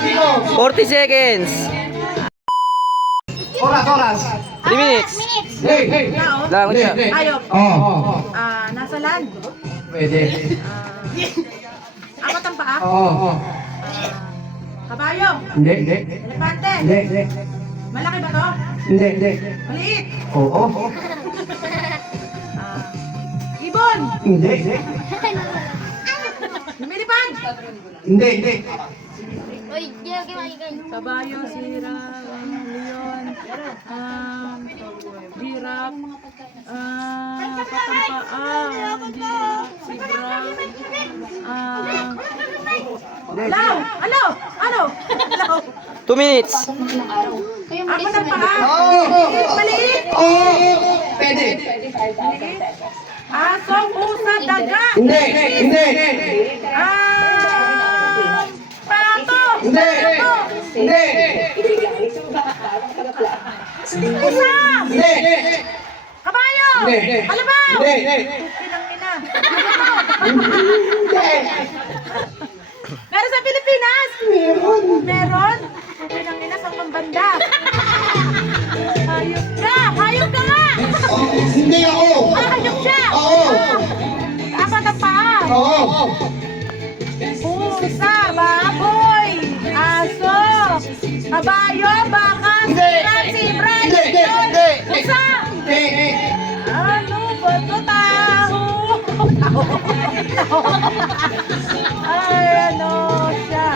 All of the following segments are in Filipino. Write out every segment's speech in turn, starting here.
40 seconds. Oras. 3 minutes. Hey. Lang siya. Ayop. Oo. Nasa land. Pwede. Apat ang paa. Oo. Kabayo. Hindi. Elepante. Hindi. Malaki ba to? Hindi. Maliit. Oo. Ibon. Hindi. Lumilipad. Hindi. Uy, ginagawa. Kabayo, sira, leon, giraffe, patampaa, zebra, law, ano? 2 minutes. Apat ang paa. Maliit. Oo. Pwede. Aso, pusa, daga. Hindi. Pato. Hindi. Pusa. Hindi. Kabayo. Hindi. Kalabaw. Hindi. Pinang ina. Hindi. Meron sa Pilipinas? Meron? Pinang ina sa pambanda. Hayop ka nga! Hindi ako. Hayop siya! Oo. Apat ang paa. Oo. Pusa, baboy, aso, kabayo, baka, zebra, leon, pusa! Ano ba ito? Taho! Ay, ano siya?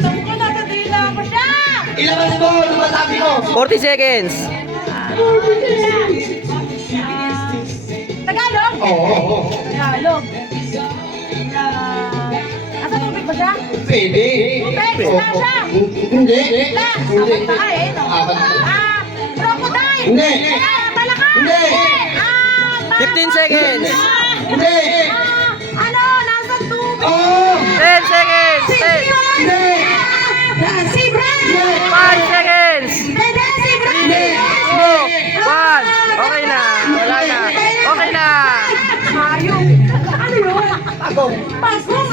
Sabi ko, nakadila ko siya! Ilabas mo. Lumasabi ko. 40 seconds. Tagalog? Oo. Tagalog. Asa tubig ba siya? Pwede. Tubig, isla siya. Hindi. Isla. Apat pa eh, no? Crocodile. Hindi. Palaka. Hindi. 15 seconds. Hindi. Ano? Nasa tubig. Oo. 10 seconds. 10. Hindi. Zebra. 5 seconds. Pwede, zebra. 2, 1. Okay na. Wala na. Okay na. Hayop. Ano yun? Ako. Pagong.